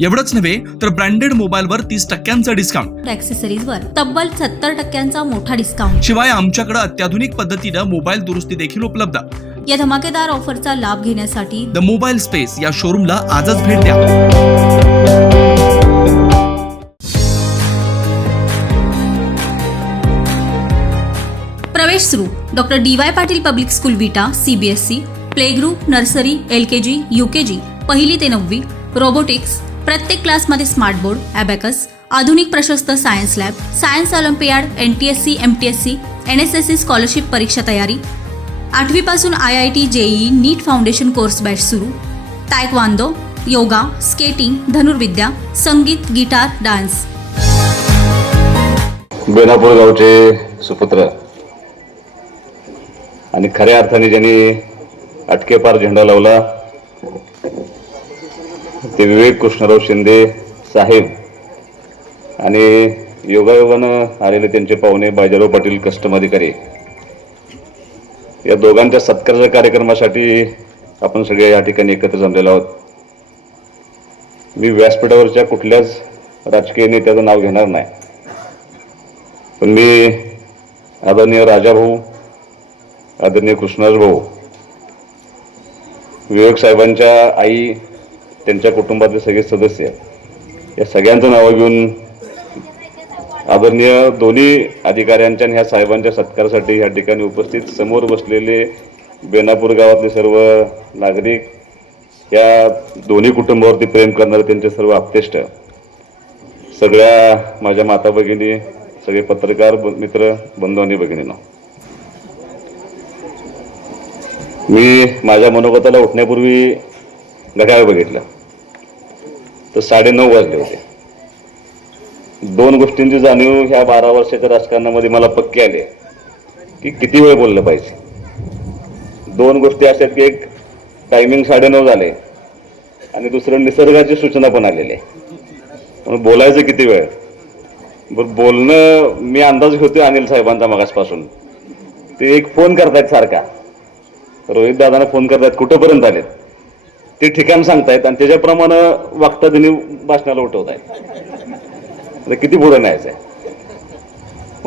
एवढंच नव्हे तर ब्रँडेड मोबाईलवर तीस टक्क्यांचा डिस्काउंट ॲक्सेसरीजवर तब्बल सत्तर टक्क्यांचा मोठा डिस्काउंट शिवाय आमच्याकडे अत्याधुनिक पद्धतीनं मोबाईल दुरुस्ती देखील उपलब्ध. या धमाकेदार ऑफरचा लाभ घेण्यासाठी द मोबाईल स्पेस या शोरूमला आजच भेट द्या. प्रवेश सुरू. Doctor D Y Patil public school Vita CBSE play group nursery L K G U K G पहिली ते नववी रोबोटिक्स प्रत्येक क्लासमध्ये स्मार्ट बोर्ड ॲबॅकस आधुनिक प्रशस्त science lab science olympiad N T S C M T S C N S S C scholarship परीक्षा तयारी. आठवीपासून I I T JEE NEET foundation course batch सुरू. तायक्वांदो योगा स्केटिंग धनुर्विद्या संगीत guitar dance. Benapur गावचे सुपुत्र. आणि खऱ्या अर्थाने ज्यांनी अटकेपार झेंडा लावला ते विवेक कृष्णराव शिंदे साहेब आणि योगायोगानं आलेले त्यांचे पाहुणे बाजीराव पाटील कस्टम अधिकारी. या दोघांच्या सत्काराच्या कार्यक्रमासाठी आपण सगळे या ठिकाणी एकत्र जमलेलो आहोत. मी व्यासपीठावरच्या कुठल्याच राजकीय नेत्याचं नाव घेणार नाही. पण मी आदरणीय राजाभाऊ आदरणीय कृष्णराज भाऊ विवेक साहेबांच्या आई त्यांच्या कुटुंबातले सगळे सदस्य या सगळ्यांचं नावं घेऊन आदरणीय दोन्ही अधिकाऱ्यांच्या आणि ह्या साहेबांच्या सत्कारासाठी या ठिकाणी उपस्थित समोर बसलेले बेनापूर गावातले सर्व नागरिक या दोन्ही कुटुंबावरती प्रेम करणारे त्यांचे सर्व आप्तेष्ट सगळ्या माझ्या माता भगिनी सगळे पत्रकार ब- मित्र बंधू आणि भगिनींना. मी माझ्या मनोगताला उठण्यापूर्वी घड्याळ बघितलं. तर साडेनऊ वाजले होते. दोन गोष्टींची जाणीव ह्या बारा वर्षाच्या राजकारणामध्ये मला पक्के आले की किती वेळ बोललं पाहिजे. दोन गोष्टी अशा आहेत की एक टायमिंग साडेनऊ झाले आणि दुसरं निसर्गाची सूचना पण आलेली आहे. म्हणून बोलायचं किती वेळ? बरं बोलणं मी अंदाज घेतोय अनिल साहेबांचा मगासपासून. ते एक फोन करतायत सारखा. रोहित दादांना फोन करतायत कुठंपर्यंत आलेत? ते ठिकाण सांगतायत आणि त्याच्याप्रमाणे वागता त्यांनी भाषणाला उठवत आहेत किती पुढे न्यायचं आहे?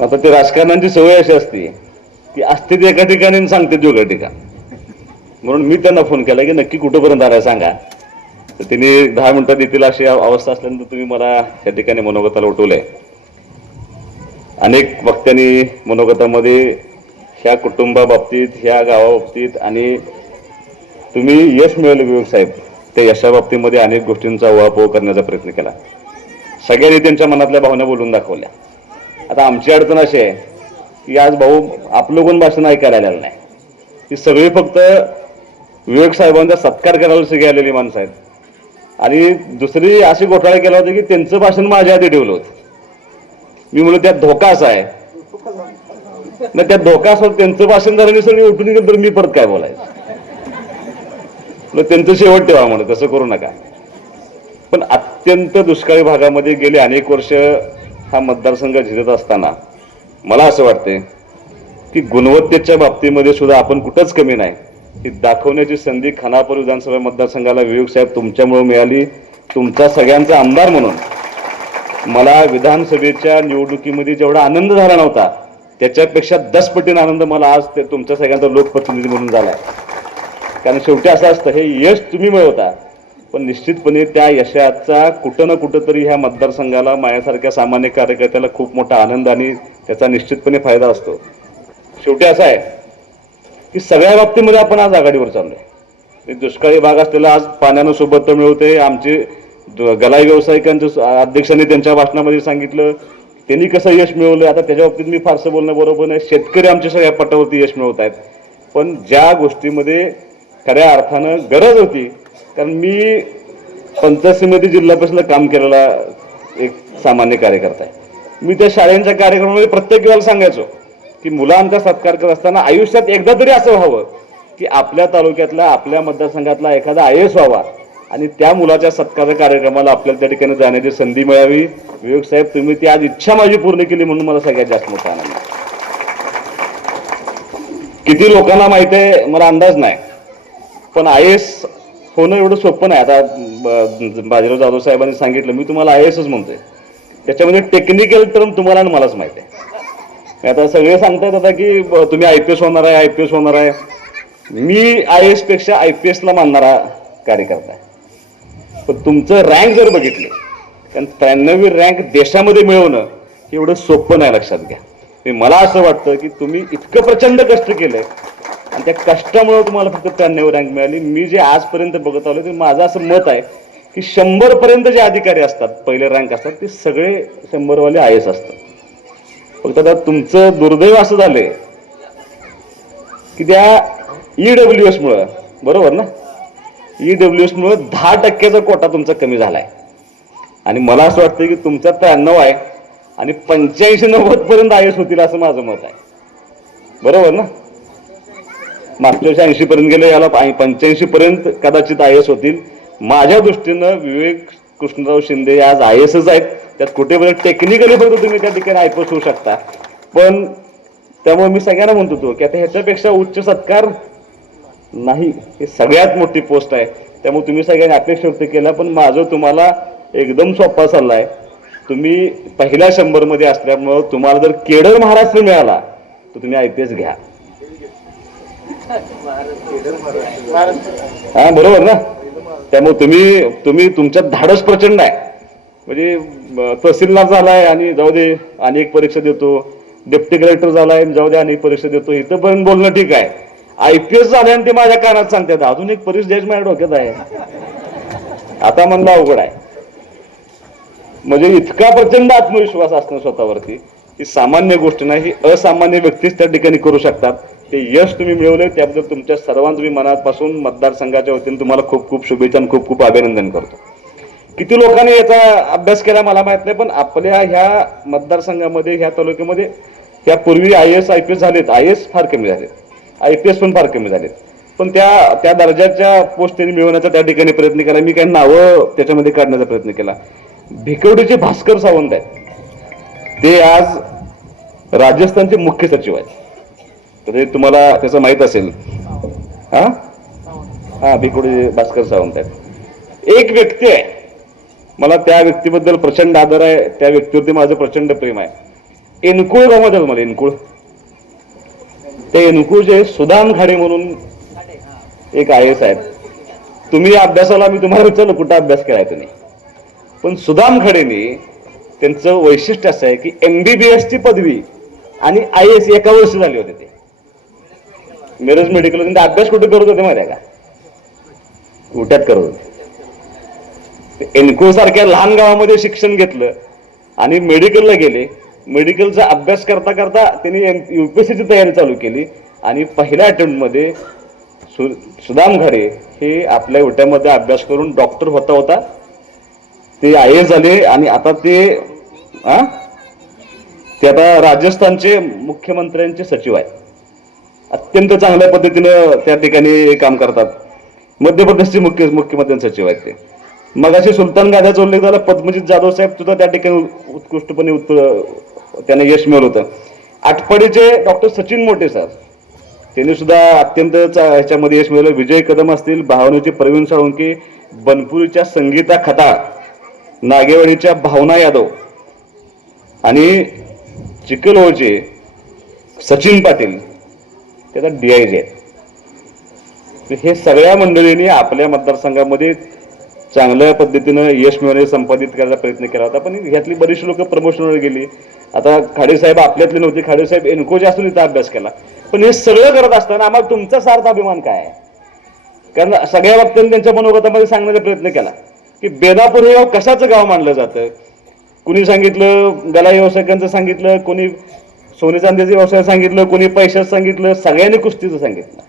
आता ते राजकारणांची सवय अशी असते की असते ते एका ठिकाणी आणि सांगते ते ठिकाण. म्हणून मी त्यांना फोन केला की नक्की कुठंपर्यंत आलाय सांगा. तर तिने दहा मिनिटात येतील अशी अवस्था असल्यानंतर तुम्ही मला या ठिकाणी मनोगताला उठवलंय. अनेक वक्त्यांनी मनोगतामध्ये ह्या कुटुंबाबाबतीत ह्या गावाबाबतीत आणि तुम्ही यश मिळवलं विवेक साहेब. त्या यशाबाबतीमध्ये अनेक गोष्टींचा उहापोह करण्याचा प्रयत्न केला. सगळ्यांनी त्यांच्या मनातल्या भावना बोलून दाखवल्या. आता आमची अडचण अशी आहे की आज भाऊ आपलं कोण भाषण ऐकायला आलेलं नाही. ही सगळी फक्त विवेक साहेबांचा सत्कार करायला सगळी आलेली माणसं आहेत. आणि दुसरी अशी घोटाळा केला होता की त्यांचं भाषण माझ्या आधी ठेवलं होतं. मी म्हणलो त्यात धोका असा आहे. ना त्यात धोका असं त्यांचं भाषण झालं सगळी उठून गेलं तर मी परत काय बोलायचं? म्हणलं, त्यांचं शेवट ठेवा म्हणत तसं करू नका. पण अत्यंत दुष्काळी भागामध्ये गेले अनेक वर्ष हा मतदारसंघ झिजत असताना मला असं वाटतंय की गुणवत्तेच्या बाबतीमध्ये सुद्धा आपण कुठंच कमी नाही. ही दाखवण्याची संधी खानापूर विधानसभा मतदारसंघाला विवेक साहेब तुमच्यामुळे मिळाली. तुमचा सगळ्यांचा आमदार म्हणून. मला विधानसभेच्या निवडणुकीमध्ये जेवढा आनंद झाला नव्हता त्याच्यापेक्षा दस पटीने आनंद मला आज ते तुमच्या सगळ्यांचा लोकप्रतिनिधी म्हणून झालाय. कारण शेवटी असं असतं हे यश तुम्ही मिळवता. पण निश्चितपणे त्या यशाचा कुठं ना कुठंतरी ह्या मतदारसंघाला माझ्यासारख्या सामान्य कार्यकर्त्याला खूप मोठा आनंद आणि त्याचा निश्चितपणे फायदा असतो. शेवटी असं आहे की सगळ्या बाबतीमध्ये आपण आज आघाडीवर चाललो आहे दुष्काळी भाग असलेला आज पाण्यानं सुबत्त मिळवते. आमचे गलाई व्यावसायिकांच्या अध्यक्षांनी त्यांच्या भाषणामध्ये सांगितलं त्यांनी कसं यश मिळवलं आता त्याच्या बाबतीत मी फारसं बोलणं बरोबर नाही. शेतकरी आमच्या सगळ्या पटावरती यश मिळवत आहेत पण ज्या गोष्टीमध्ये खऱ्या अर्थानं गरज होती. कारण मी पंचायतीमध्ये समिती जिल्हा परिषदला काम केलेला एक सामान्य कार्यकर्ता आहे. मी त्या शाळेच्या कार्यक्रमामध्ये प्रत्येक वेळेला सांगायचो की मुलांचा सत्कार करत असताना आयुष्यात एकदा तरी असं व्हावं की आपल्या तालुक्यातला आपल्या मतदारसंघातला एखादा आय एस व्हावा. आणि त्या मुलाच्या सत्कार कार्यक्रमाला आपल्याला त्या ठिकाणी जाण्याची संधी मिळावी. विवेक साहेब तुम्ही ती आज इच्छा माझी पूर्ण केली म्हणून मला सगळ्यात जास्त मोठा आनंद किती लोकांना माहिती आहे मला अंदाज नाही. पण आय एस होणं एवढं सोपं नाही. आता बाजीराव जाधव साहेबांनी सांगितलं मी तुम्हाला आय एसच म्हणतोय. त्याच्यामध्ये टेक्निकल टर्म तुम्हाला आणि मलाच माहिती आहे. आता सगळे सांगतायत आता की तुम्ही आय पी एस होणार आहे आय पी एस होणार आहे. मी आय एसपेक्षा आय पी एसला मानणारा कार्यकर्ता आहे. पण तुमचं रँक जर बघितलं कारण त्र्याण्णवी रँक देशामध्ये मिळवणं हे एवढं सोपं नाही लक्षात घ्या. मला असं वाटतं की तुम्ही इतकं प्रचंड कष्ट केलंय आणि त्या कष्टामुळे तुम्हाला फक्त त्र्याण्णव रँक मिळाली. मी जे आजपर्यंत बघत आलो ते माझं असं मत आहे की शंभर पर्यंत जे अधिकारी असतात पहिले रँक असतात ते सगळे शंभरवाले आय एस असतात. फक्त आता तुमचं दुर्दैव असं झालंय की त्या ईडब्ल्यू एस मुळे बरोबर ना? ईडब्ल्यू एस मुळे दहा टक्क्याचा कोटा तुमचा कमी झालाय. आणि मला असं वाटतं की तुमचा त्र्याण्णव आहे आणि पंच्याऐंशी नव्वद पर्यंत आय एस होतील असं माझं मत आहे. बरोबर ना? मागच्या ऐंशी पर्यंत गेले याला पंच्याऐंशी पर्यंत कदाचित आय एस होतील. माझ्या दृष्टीनं विवेक कृष्णराव शिंदे आज आय एसच आहेत. त्यात कुठेपर्यंत टेक्निकली फक्त तुम्ही त्या ठिकाणी आय पी एस होऊ शकता. पण त्यामुळे मी सगळ्यांना म्हणत होतो की आता ह्याच्यापेक्षा उच्च सत्कार नाही हे सगळ्यात मोठी पोस्ट आहे. त्यामुळे तुम्ही सगळ्यांनी अपेक्षा व्यक्त केल्या पण माझं तुम्हाला एकदम सोपा सल्ला आहे तुम्ही पहिल्या शंभरमध्ये असल्यामुळं तुम्हाला जर केडर महाराष्ट्र मिळाला तर तुम्ही आय पी एस घ्या. हा बरोबर ना? त्यामुळे तुम्ही तुम्ही तुमच्यात धाडस प्रचंड आहे. म्हणजे तहसीलदार झालाय आणि जाऊ दे अनेक परीक्षा देतो. डेप्टी कलेक्टर झालाय जाऊ दे आणि एक परीक्षा देतो. इथं पण बोलणं ठीक आहे. आय पी एस झाल्याने ते माझ्या कानात सांगतात. अजून एक परीक्षा द्यायची माझ्या डोक्यात आहे. आता म्हणलं अवघड आहे. म्हणजे इतका प्रचंड आत्मविश्वास असणं स्वतःवरती. ही सामान्य गोष्ट नाही ही असामान्य व्यक्तीच त्या ठिकाणी करू शकतात. ते यश तुम्ही मिळवले त्याबद्दल तुमच्या सर्वांचं मी मनापासून मतदारसंघाच्या वतीने तुम्हाला खूप खूप शुभेच्छा आणि खूप खूप अभिनंदन करतो. किती लोकांनी याचा अभ्यास केला मला माहीत नाही पण आपल्या ह्या मतदारसंघामध्ये ह्या तालुक्यामध्ये त्यापूर्वी I S I P S झालेत. आय एस फार कमी झालेत. आय पी एस पण फार कमी झालेत. पण त्या त्या दर्जाच्या पोस्ट त्यांनी मिळवण्याचा त्या ठिकाणी प्रयत्न केला. मी काही नावं त्याच्यामध्ये काढण्याचा प्रयत्न केला. भिकवडीचे भास्कर सावंत आहेत. ते आज राजस्थानचे मुख्य सचिव आहेत. तर हे तुम्हाला त्याचं माहीत असेल. हा? हा भिकवडी भास्कर सावंत आहेत. एक व्यक्ती आहे. मला त्या व्यक्तीबद्दल प्रचंड आदर आहे. त्या व्यक्तीवरती माझं प्रचंड प्रेम आहे. एनकुळ गावामध्ये मला एनकुळ. ते एनकुळचे सुदाम खाडे म्हणून एक आय एस आहेत तुम्ही अभ्यासाला मी तुम्हाला विचारलं कुठं अभ्यास केलाय तुम्ही पण सुदाम खडेने त्यांचं वैशिष्ट्य असं आहे की एम बी बी एसची पदवी आणि आय एस एका वर्षी झाली होते ते. मिरज मेडिकल त्यांचा अभ्यास कुठे करत होते माहिती आहे का? उट्यात करत होते. एनको सारख्या लहान गावामध्ये शिक्षण घेतलं आणि मेडिकलला गेले. मेडिकलचा अभ्यास करता करता त्यांनी एम युपीएससीची तयारी चालू केली आणि पहिल्या अटेम्प्टमध्ये सु सुदाम घरे हे आपल्या उट्यामध्ये अभ्यास करून डॉक्टर होता होता ते आय एस झाले आणि आता ते आ? ते आता राजस्थानचे मुख्यमंत्र्यांचे सचिव आहेत. अत्यंत चांगल्या पद्धतीनं त्या ठिकाणी काम करतात. मध्य प्रदेशचे मुख्य मुख्यमंत्री सचिव आहेत ते. मग असे सुलतान गाद्याचा उल्लेख झाला पद्मजित जाधव साहेब सुद्धा त्या ठिकाणी उत्कृष्टपणे उत्तर त्यांना यश मिळवलं होतं. आटपाडीचे डॉक्टर सचिन मोठे सर त्यांनी सुद्धा अत्यंत चा- ह्याच्यामध्ये यश मिळवलं विजय कदम असतील भावनेचे प्रवीण साळुंके बनपुरीच्या संगीता खताळ नागेवाडीच्या भावना यादव आणि चिखलओळचे सचिन पाटील त्याचा डीआयजी आहे. हे सगळ्या मंडळींनी आपल्या मतदारसंघामध्ये चांगल्या पद्धतीनं यश मिळवणे संपादित करायचा प्रयत्न केला होता. पण ह्यातली बरीचशी लोक प्रमोशनवर गेली. आता खाडे साहेब आपल्यातले नव्हते. खाडे साहेब एनकोचे असून इथं अभ्यास केला. पण हे सगळं करत असताना आम्हाला तुमचा सार्थ अभिमान काय आहे? कारण सगळ्या बाबतीने त्यांच्या मनोगतामध्ये सांगण्याचा प्रयत्न केला. की बेदापूर हे गाव कशाचं गाव मानलं जातं? कुणी सांगितलं गला व्यावसायिकांचं सांगितलं कोणी सोने चांदीचे व्यवसाय सांगितलं कोणी पैशाचं सांगितलं सगळ्यांनी कुस्तीचं सांगितलं.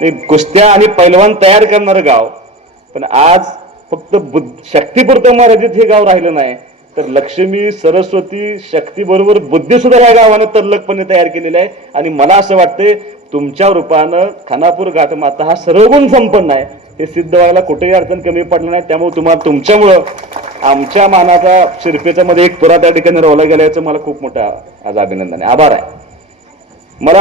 हे कुस्त्या आणि पैलवान तयार करणारं गाव पण आज फक्त बुद्ध- शक्तीपुरतं मर्यादित हे गाव राहिलं नाही तर लक्ष्मी सरस्वती शक्तीबरोबर बुद्धीसुद्धा या गावानं तल्लकपणे तयार केलेलं आहे. आणि मला असं वाटतंय तुमच्या रूपानं खानापूर घाटमाता हा सर्वगुण संपन्न आहे. हे सिद्ध व्हायला कुठेही अडचण कमी पडलं नाही. त्यामुळे तुम्हाला तुमच्यामुळं आमच्या मानाचा शिरपेच्यामध्ये एक पुरा त्या ठिकाणी रोवला गेला याचं मला खूप मोठा आज अभिनंदन आहे. आभार आहे. मला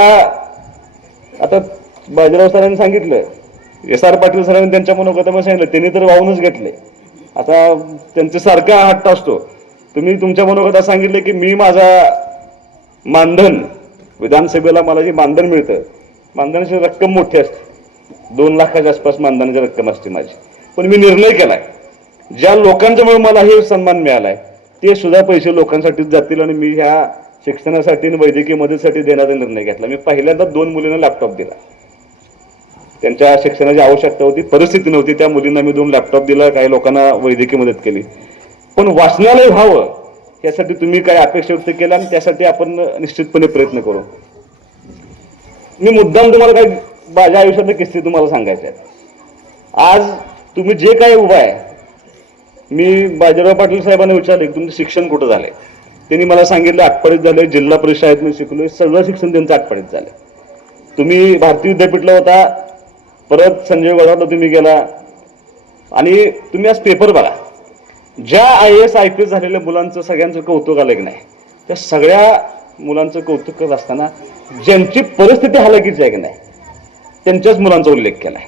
आता बाजीराव सरांनी सांगितलं एस आर पाटील सरांनी त्यांच्या मनोगतामध्ये सांगितलं त्यांनी तर वाहूनच घेतले. आता त्यांचा सारखा हट्ट असतो. तुम्ही तुमच्या मनोगतात सांगितलं की मी माझा मानधन विधानसभेला मला जे मानधन मिळतं मानधनाची रक्कम मोठी असते. दोन लाखाच्या आसपास मानधनाची रक्कम असते माझी. पण मी निर्णय केलाय. ज्या लोकांच्यामुळे मला हे सन्मान मिळालाय ते सुद्धा पैसे लोकांसाठीच जातील आणि मी ह्या शिक्षणासाठी आणि वैद्यकीय मदतीसाठी देण्याचा निर्णय घेतला. मी पहिल्यांदा दोन मुलींना लॅपटॉप दिला. त्यांच्या शिक्षणाची आवश्यकता होती परिस्थिती नव्हती. त्या मुलींना मी दोन लॅपटॉप दिला काही लोकांना वैद्यकीय मदत केली. पण वाचनालय व्हावं यासाठी तुम्ही काय अपेक्षा व्यक्त केल्या आणि त्यासाठी आपण निश्चितपणे प्रयत्न करू. मी मुद्दाम तुम्हाला काही माझ्या आयुष्यातले किस्से तुम्हाला सांगायचे आहेत. आज तुम्ही जे काय उभा आहे मी बाजीराव पाटील साहेबांना विचारले की तुमचं शिक्षण कुठं झालंय? त्यांनी मला सांगितलं आठपाडीत झालंय जिल्हा परिषद मी शिकलो सगळं शिक्षण त्यांचं आठपाडीत झालंय. तुम्ही भारतीय विद्यापीठला होता परत संजय गडावला तुम्ही गेला आणि तुम्ही आज पेपर बघा ज्या I S I P S झालेल्या मुलांचं सगळ्यांचं कौतुक आलं की नाही त्या सगळ्या मुलांचं कौतुक करत असताना ज्यांची परिस्थिती हलकीची आहे की नाही त्यांच्याच मुलांचा उल्लेख केला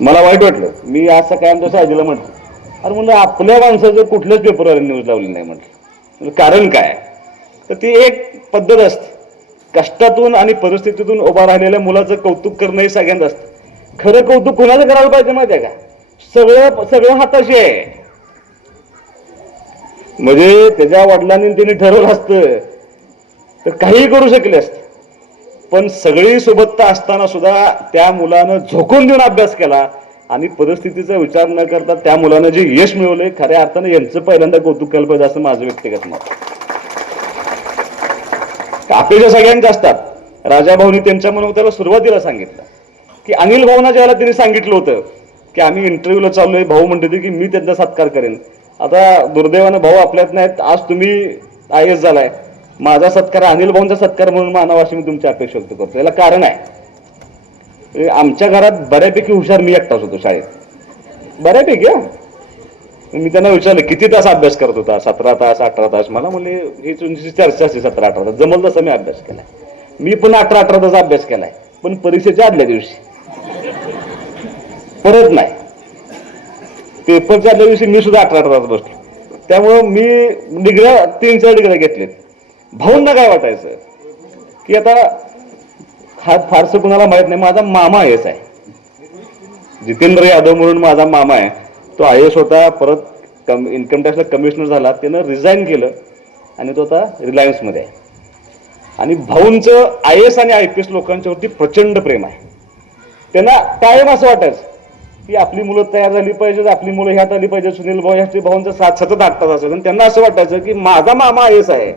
मला वाईट वाटलं. मी आज सकाळी आमच्या साजीला म्हटलं अरे म्हणलं आपल्या माणसाचं कुठल्याच पेपरवर न्यूज लावली नाही म्हटलं. कारण काय? तर ती एक पद्धत असते. कष्टातून आणि परिस्थितीतून उभा राहिलेल्या मुलाचं कौतुक करणं हे सगळ्यांत असतं. खरं कौतुक कोणाचं करायला पाहिजे माहिती आहे का? सगळं सगळं हाताशी आहे. म्हणजे त्याच्या वडिलांनी त्यांनी ठरवलं असतं तर काहीही करू शकले असतं. पण सगळी सोबतता असताना सुद्धा त्या मुलानं झोकून देऊन अभ्यास केला आणि परिस्थितीचा विचार न करता त्या मुलानं जे यश मिळवलंय खऱ्या अर्थानं यांचं पहिल्यांदा कौतुक केलं पाहिजे असं माझं व्यक्तिगत मत अपेक्षा सगळ्यांच्या असतात. राजाभाऊनी त्यांच्या म्हणून त्याला सुरुवातीला सांगितलं की अनिल भाऊना ज्याला त्यांनी सांगितलं होतं की आम्ही इंटरव्ह्यूला चाललोय भाऊ म्हणते की मी त्यांचा सत्कार करेन. आता दुर्दैवानं भाऊ आपल्यात नाहीत आज तुम्ही आय एस झालाय. माझा सत्कार अनिल भाऊंचा सत्कार म्हणून मानावा अशी मी तुमची अपेक्षा व्यक्त करतो. याला कारण आहे. हे आमच्या घरात बऱ्यापैकी हुशार मी एकटाच होतो शाळेत. बऱ्यापैकी हा. मी त्यांना विचारलं किती तास अभ्यास करत होता? सतरा तास अठरा तास? मला म्हणले ही तुमची चर्चा असते सतरा अठरा तास. जमल तसा मी अभ्यास केलाय मी पण अठरा अठरा तास अभ्यास केलाय. पण परीक्षेच्या आदल्या दिवशी. परत नाही. पेपरच्या आदल्या दिवशी मी सुद्धा अठरा अठरा तास बसलो. त्यामुळं मी डिग्र्या तीन चार डिग्र्या घेतलेत. भाऊंना काय वाटायचं? की आता हा फारसं कुणाला माहीत नाही माझा मामा आय एस आहे जितेंद्र यादव म्हणून माझा मामा आहे तो आय एस होता परत कम इन्कम टॅक्सला कमिशनर झाला त्यानं रिझाईन केलं आणि तो आता रिलायन्समध्ये आहे. आणि भाऊंचं आय एस आणि आय पी एस लोकांच्यावरती प्रचंड प्रेम आहे. त्यांना कायम असं वाटायचं की आपली मुलं तयार झाली पाहिजेत आपली मुलं ह्यात आली पाहिजे सुनील भाऊ ह्या भाऊंचा साथ सतत आटतात असं आणि त्यांना असं वाटायचं की माझा मामा आय एस आहे.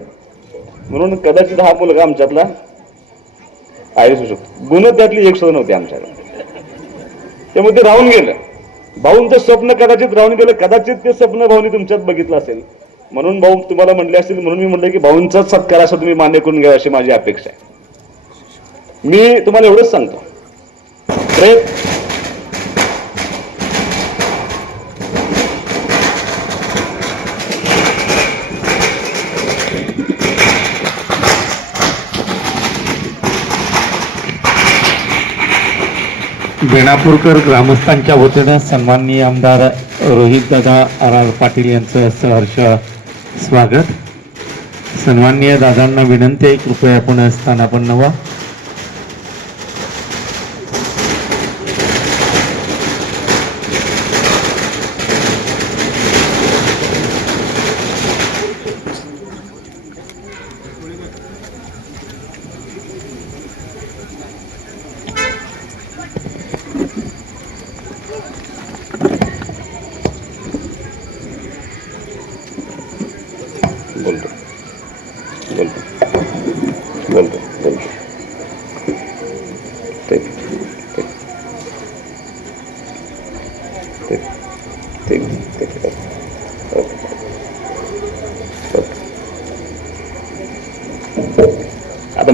म्हणून कदाचित हा मुलगा आमच्यातला आय एस होऊ शकतो. गुण त्यातली एक सुद्धा नव्हती आमच्याकडे. त्यामुळे ते राहून गेलं. भाऊंचं स्वप्न कदाचित राहून गेलं. कदाचित ते स्वप्न भाऊनी तुमच्यात बघितलं असेल. म्हणून भाऊ तुम्हाला म्हणले असतील म्हणून मी म्हणलं की भाऊंचाच सत्कार असं तुम्ही मान्य करून घ्या अशी माझी अपेक्षा आहे. मी तुम्हाला एवढंच सांगतो. रेणापूरकर ग्रामस्थांच्या वतीनं सन्माननीय आमदार रोहितदादा आर आर पाटील यांचं सहर्ष स्वागत. सन्माननीय दादांना विनंती आहे कृपया आपण स्थानापन्न व्हा.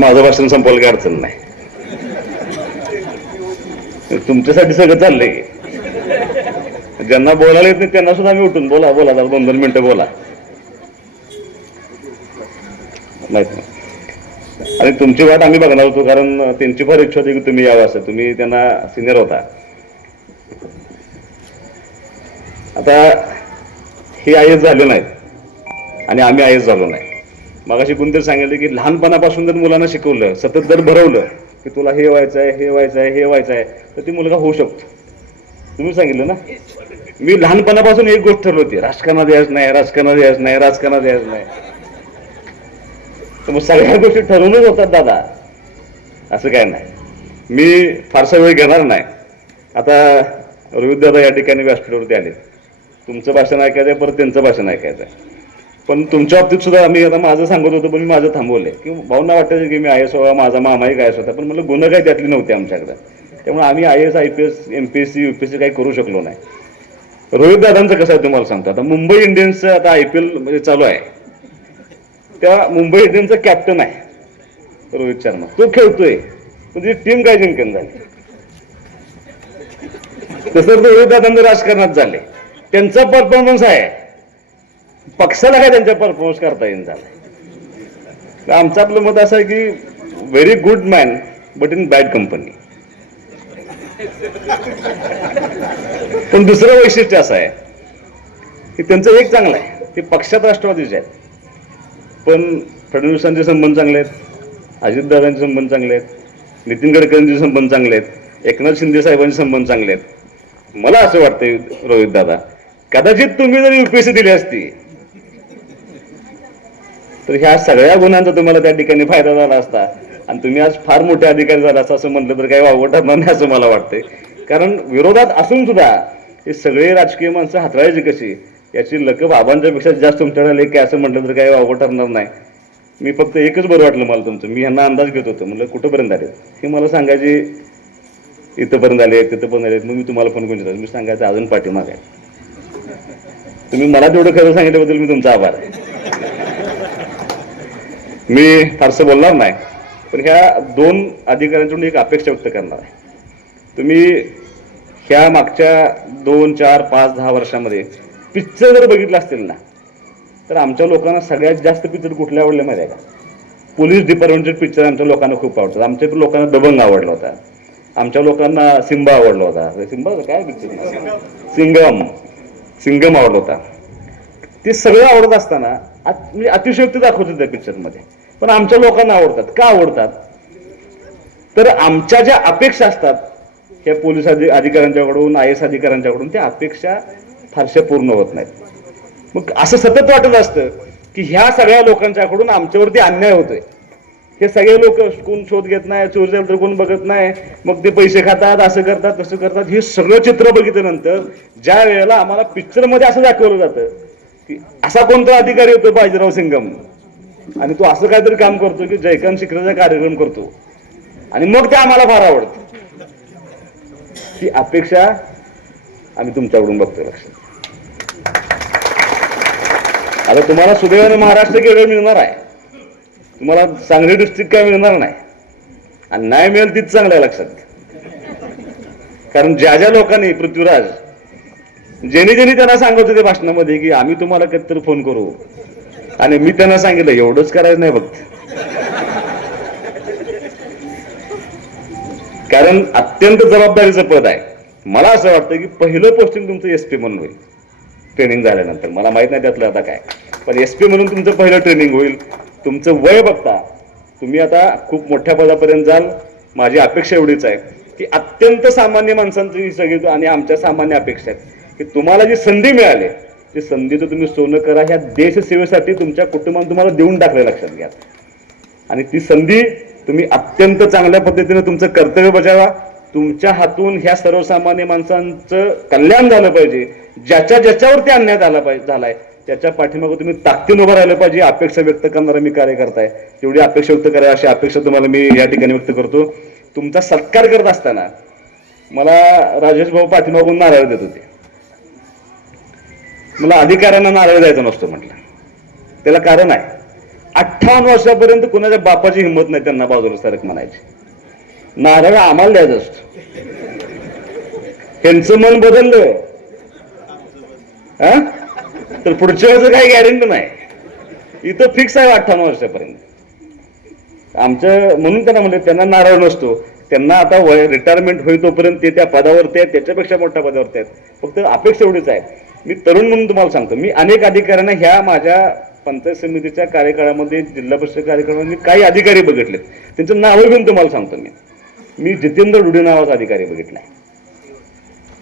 माझं भाषण संपवलं काय अडचण नाही. तुमच्यासाठी सगळं चाललंय. ज्यांना बोलायला येत नाही त्यांना सुद्धा आम्ही उठून बोला बोला जरा दोन दोन मिनटं बोला. नाही. आणि तुमची वाट आम्ही बघणार होतो कारण त्यांची फार इच्छा होती की तुम्ही यावं असं. तुम्ही त्यांना सिनियर होता. आता हे आयस झाले नाहीत. आणि आम्ही आयस झालो नाही. मगाशी कोणतरी सांगितलं की लहानपणापासून जर मुलांना शिकवलं सतत जर भरवलं की तुला हे व्हायचं आहे हे व्हायचं आहे हे व्हायचं आहे तर ती मुलगा होऊ शकतो. तुम्ही सांगितलं ना? मी लहानपणापासून एक गोष्ट ठरवली होती राजकारणात यायचं नाही राजकारणात यायचं नाही राजकारणात यायचं नाही. तर मग सगळ्या गोष्टी ठरवूनच होतात दादा. असं काय नाही. मी फारसा वेळ घेणार नाही. आता रोहित दादा या ठिकाणी व्यासपीठावरती आले. तुमचं भाषण ऐकायचं आहे परत त्यांचं भाषण ऐकायचं आहे. पण तुमच्या बाबतीत सुद्धा आम्ही आता माझं सांगत होतो पण मी माझं थांबवलंय. की भाऊंना वाटायचं की मी आय एस व्हावा माझा मामाही काय होता पण मला गुन्हा काही त्यातली नव्हते आमच्याकडे. त्यामुळे आम्ही I S I P S M P S C U P S C काही करू शकलो नाही. रोहित दादांचं कसं आहे तुम्हाला सांगतो. आता मुंबई इंडियन्सचं आता आय पी एल म्हणजे चालू आहे. त्या मुंबई इंडियन्सचा कॅप्टन आहे रोहित शर्मा. तो खेळतोय. पण ती टीम काय जिंकन झाली? तसं रोहित दादांचं राजकारणात झाले. त्यांचा परफॉर्मन्स आहे. पक्षाला काय त्यांच्या परफॉर्मन्स करता येईल झालं? आमचं आपलं मत असं आहे की very good man but in bad company पण दुसरं वैशिष्ट्य असं आहे की त्यांचं एक चांगलं आहे ते पक्षात राष्ट्रवादीचे आहेत. पण फडणवीसांचे संबंध चांगले आहेत अजितदादांचे संबंध चांगले आहेत नितीन गडकरींचे संबंध चांगले आहेत एकनाथ शिंदे साहेबांचे संबंध चांगले आहेत. मला असं वाटतंय रोहित दादा कदाचित तुम्ही जर युपीएससी दिली असती तर ह्या सगळ्या गुणांचा तुम्हाला त्या ठिकाणी फायदा झाला असता. आणि तुम्ही आज फार मोठे अधिकारी झाला असता असं म्हटलं तर काही वावगं नाही असं मला वाटतंय. कारण विरोधात असून सुद्धा हे सगळे राजकीय माणसं हाताळायची कशी? याची लक बाबांच्या पेक्षा जास्त तुमच्याकडे लेख काय असं म्हटलं तर काही वावगं ठरणार नाही. मी फक्त एकच बरं वाटलं मला तुमचं. मी ह्यांना अंदाज घेत होतो. म्हणलं कुठंपर्यंत आले हे मला सांगायचे इथंपर्यंत आले तिथंपर्यंत आले मग मी तुम्हाला फोन करून मी सांगायचं अजून पाठीमाग आहे. तुम्ही मला तेवढं खरं सांगितल्याबद्दल मी तुमचा आभार आहे. मी फारसं बोलणार नाही. पण ह्या दोन अधिकाऱ्यांकडून एक अपेक्षा व्यक्त करणार आहे. तुम्ही ह्या मागच्या दोन चार पाच दहा वर्षामध्ये पिक्चर जर बघितलं असतील ना तर आमच्या लोकांना सगळ्यात जास्त पिक्चर कुठले आवडले माहिती आहे का? पोलीस डिपार्टमेंटचे पिक्चर आमच्या लोकांना खूप आवडतात. आमच्या लोकांना दबंग आवडला होता. आमच्या लोकांना सिंबा आवडला होता. सिंबा काय पिक्चर? सिंगम. सिंगम आवडला होता. ते सगळं आवडत असताना म्हणजे अतिशयोक्ती दाखवते त्या पिक्चरमध्ये. पण आमच्या लोकांना आवडतात. का आवडतात? तर आमच्या ज्या अपेक्षा असतात या पोलीस अधि अधिकाऱ्यांच्याकडून आय एस अधिकाऱ्यांच्याकडून त्या अपेक्षा फारशा पूर्ण होत नाहीत. मग असं सतत वाटत असतं की ह्या सगळ्या लोकांच्याकडून आमच्यावरती अन्याय होतोय. हे सगळे लोक कोण शोध घेत नाही चोरी झालं तर कोण बघत नाही मग ते पैसे खातात असं करतात तसं करतात. हे सगळं चित्र बघितल्यानंतर ज्या वेळेला आम्हाला पिक्चरमध्ये असं दाखवलं जातं की असा कोणता अधिकारी होतो बाजीराव सिंगम आणि तो असं काहीतरी काम करतो की जयकांत शिखराचा कार्यक्रम करतो. आणि मग ते आम्हाला फार आवडतं. ही अपेक्षा आम्ही तुमच्याकडून बघतो लक्षात. आता तुम्हाला सुदैवाने महाराष्ट्र केवळ मिळणार आहे. तुम्हाला सांगली डिस्ट्रिक्ट काय मिळणार नाही. आणि नाही मिळेल तीच चांगलं आहे लक्षात कारण ज्या ज्या लोकांनी पृथ्वीराज ज्यांनी ज्यांनी त्यांना सांगत होते भाषणामध्ये की आम्ही तुम्हाला कधीतरी फोन करू. आणि मी त्यांना सांगितलं एवढंच करायचं नाही फक्त कारण अत्यंत जबाबदारीचं पद आहे. मला असं वाटतं की पहिलं पोस्टिंग तुमचं एस पी म्हणून होईल ट्रेनिंग झाल्यानंतर. मला माहीत नाही त्यातलं आता काय. पण एस पी म्हणून तुमचं पहिलं ट्रेनिंग होईल. तुमचं वय बघता. तुम्ही आता खूप मोठ्या पदापर्यंत जाल. माझी अपेक्षा एवढीच आहे की अत्यंत सामान्य माणसांची सगळी आणि आमच्या सामान्य अपेक्षा आहेत की तुम्हाला जी संधी मिळाली ती संधीचं तुम्ही सोनं करा ह्या देशसेवेसाठी तुमच्या कुटुंबाने तुम्हाला देऊन टाकलं लक्षात घ्या. आणि ती संधी तुम्ही अत्यंत चांगल्या पद्धतीने तुमचं कर्तव्य बजावा. तुमच्या हातून ह्या सर्वसामान्य माणसांचं कल्याण झालं पाहिजे. ज्याच्या ज्याच्यावरती अन्याय झाला पाहिजे झालाय त्याच्या पाठीमागे तुम्ही ताकदीन उभं राहिलं पाहिजे अपेक्षा व्यक्त करणारा मी कार्यकर्ता आहे तेवढी अपेक्षा व्यक्त करा अशी अपेक्षा तुम्हाला मी या ठिकाणी व्यक्त करतो. तुमचा सत्कार करत असताना मला राजेश भाऊ पाठीमागून नारळ देत होते. मला अधिकाऱ्यांना नारळ द्यायचा नसतो म्हटलं. त्याला कारण आहे. अठ्ठावन्न वर्षापर्यंत कुणाच्या बापाची हिंमत नाही त्यांना बाजूला सारख म्हणायची. नारळ आम्हाला द्यायचं असतो. त्यांचं मन बदललं. हा? तर पुढच्या वेळेचं काही गॅरंटी नाही. इथं फिक्स आहे अठ्ठावन्न वर्षापर्यंत. आमचं म्हणून त्यांना म्हणजे त्यांना नारळ नसतो. त्यांना आता वय रिटायरमेंट होईल तोपर्यंत ते त्या पदावरती आहेत त्याच्यापेक्षा मोठ्या पदावरती आहेत. फक्त अपेक्षा एवढीच आहे. मी तरुण म्हणून तुम्हाला सांगतो. मी अनेक अधिकाऱ्यांना ह्या माझ्या पंचायत समितीच्या कार्यकाळामध्ये जिल्हा परिषद कार्यक्रमामध्ये काही अधिकारी बघितलेत. त्यांचं नावं घेऊन तुम्हाला सांगतो मी. मी जितेंद्र डुडे नावाचा अधिकारी बघितलाय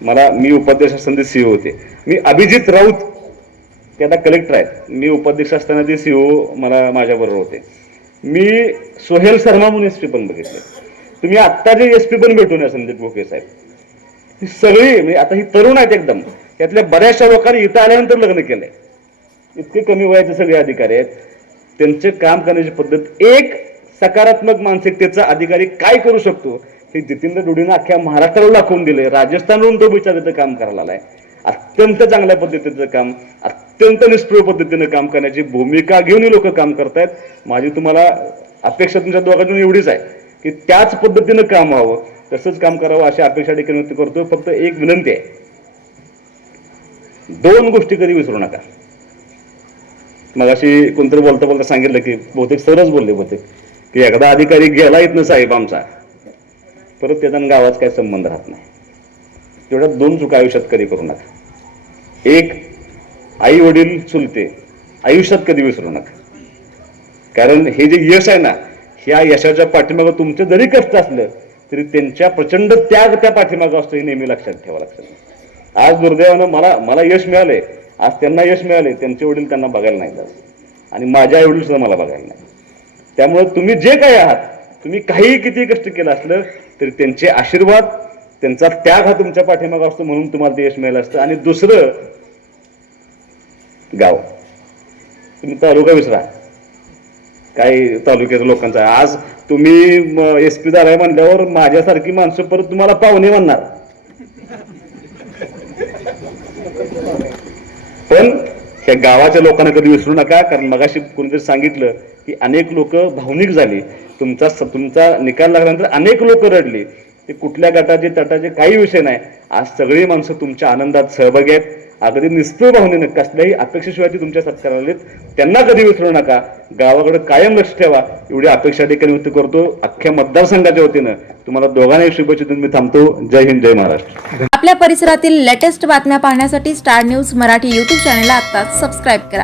मला मी उपाध्यक्ष असताना ते सीओ होते. मी अभिजित राऊत ते आता कलेक्टर आहेत. मी उपाध्यक्ष असताना ते सीओ मला माझ्याबरोबर होते. मी सोहेल शर्मा म्हणून एस पी पण बघितले. तुम्ही आत्ता जे एस पी पण भेटून या संदीप गोके साहेब. ही सगळी म्हणजे आता ही तरुण आहेत एकदम. त्यातल्या बऱ्याचशा लोकांनी इथं आल्यानंतर लग्न केलंय. इतके कमी वयाचे सगळे अधिकारी आहेत. त्यांचे काम करण्याची पद्धत एक सकारात्मक मानसिकतेचा अधिकारी काय करू शकतो? हे जितेंद्र डोडीनं अख्ख्या महाराष्ट्राला दाखवून दिले राजस्थानवरून तो बिचार काम करायला आलाय. अत्यंत चांगल्या पद्धतीचं काम अत्यंत निष्प्रभ पद्धतीनं काम करण्याची भूमिका घेऊन लोक काम करतायत. माझी तुम्हाला अपेक्षा तुमच्या दोघांतून एवढीच आहे की त्याच पद्धतीनं काम व्हावं. तसंच काम करावं अशी अपेक्षा देखील व्यक्त करतो फक्त एक विनंती आहे दोन गोष्टी कधी विसरू नका. मग अशी कोणतरी बोलता बोलता सांगितलं की बहुतेक सरच बोलले बहुतेक की एकदा अधिकारी गेला येत ना साहेब आमचा परत त्याचा गावात गावाचा काही संबंध राहत नाही. तेवढ्या दोन चुका आयुष्यात कधी करू नका. एक आई वडील चुलते आयुष्यात कधी विसरू नका. कारण हे जे यश आहे ना ह्या यशाच्या पाठीमागं तुमचं जरी कष्ट असलं तरी त्यांच्या प्रचंड त्याग त्या पाठीमागं असतो हे नेहमी लक्षात ठेवा लक्षात आज दुर्दैवानं मला मला यश मिळाले आज त्यांना यश मिळाले त्यांचे वडील त्यांना बघायला नाहीत आज आणि माझ्या आई वडील सुद्धा मला बघायला नाही. त्यामुळे तुम्ही जे काही आहात तुम्ही काहीही किती कष्ट केलं असलं तरी त्यांचे आशीर्वाद त्यांचा त्याग हा तुमच्या पाठीमागा असतो म्हणून तुम्हाला ते यश मिळालं असतं. आणि दुसरं गाव. तुम्ही तालुका विसरा. काही तालुक्याच्या लोकांचा. आज तुम्ही एस पी झालाय म्हणल्यावर माझ्यासारखी माणसं परत तुम्हाला पाहुणे म्हणणार. पण त्या गावाच्या लोकांना कधी विसरू नका कारण मगाशी कोणीतरी सांगितलं की अनेक लोक भावनिक झाली. तुमचा तुमचा निकाल लागल्यानंतर अनेक लोक रडली. ते कुठल्या गटाचे तटाचे काही विषय नाही. आज सगळी माणसं तुमच्या आनंदात सहभागी आहेत. अगदी निस्पृह भावनेनं कसल्याही अपेक्षेशिवाय ते तुमच्या सत्काराला आलेत त्यांना कधी विसरू नका. गावाकडे कायम लक्ष ठेवा. एवढी अपेक्षा देखील व्यक्त करतो. अख्ख्या मतदारसंघाच्या वतीनं तुम्हाला दोघांनाही शुभेच्छा देऊन मी थांबतो. जय हिंद जय महाराष्ट्र. आपल्या परिसरातील लेटेस्ट बातम्या पाहण्यासाठी स्टार न्यूज मराठी यूट्यूब चॅनलला आत्ताच सबस्क्राईब करा.